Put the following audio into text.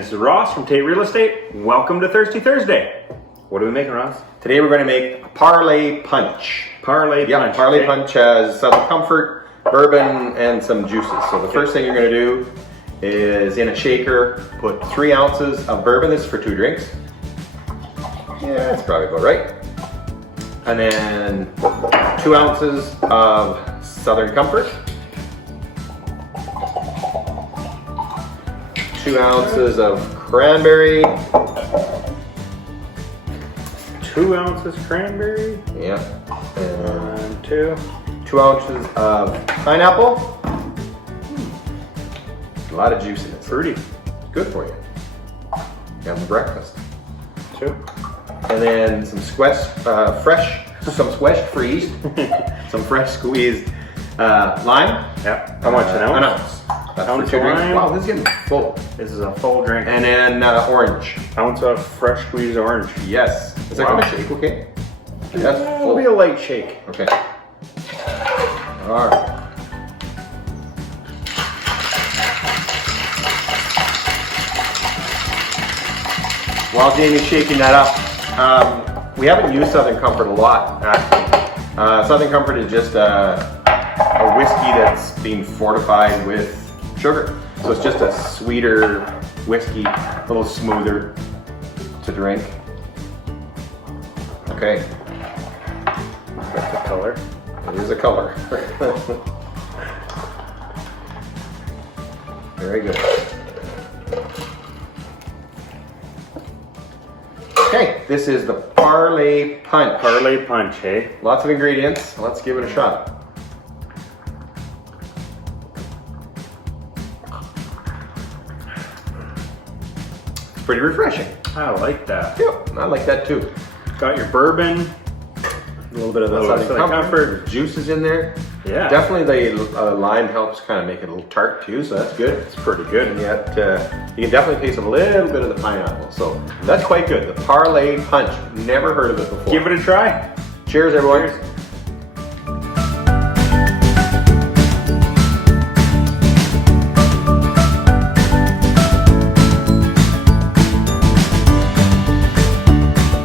this is Ross from Tait Real Estate. Welcome to Thirsty Thursday. What are we making, Ross? Today we're going to make a Parlay punch. Parlay punch. Parlay punch has Southern Comfort, bourbon, and some juices. So the first thing you're going to do is in a shaker, put 3 ounces of bourbon. This is for 2 drinks. Yeah, that's probably about right. And then 2 ounces of Southern Comfort. 2 ounces of cranberry. 2 ounces cranberry. Yeah. And 2 ounces of pineapple. A lot of juice in it. Fruity. Good for you. And breakfast. 2. And then some fresh squeezed, some fresh squeezed lime. Yep. How much, an ounce? An ounce. That's Ounce for 2 of drinks. lime. Wow, this is getting full. This is a full drink. And then orange. Ounce of fresh squeezed orange. Yes. Is that Wow. going to shake okay? That's It'll be a light shake. Okay. All right. While Jamie's shaking that up, we haven't used Southern Comfort a lot, actually. Southern Comfort is just a whiskey that's being fortified with sugar. So it's just a sweeter whiskey, a little smoother to drink. Okay. That's the color. It is a color. Very good. Okay, this is the Parlay punch. Parlay punch, hey? Lots of ingredients. Let's give it a shot. It's pretty refreshing. I like that. Yep, I like that too. Got your bourbon. A little bit of the Southern Southern Comfort. Juices in there. Yeah. Definitely the lime helps kind of make it a little tart too, so that's good. It's pretty good. And yet you can definitely taste a little bit of the pineapple. So that's quite good. The Parlay punch. Never heard of it before. Give it a try. Cheers, everyone. Cheers.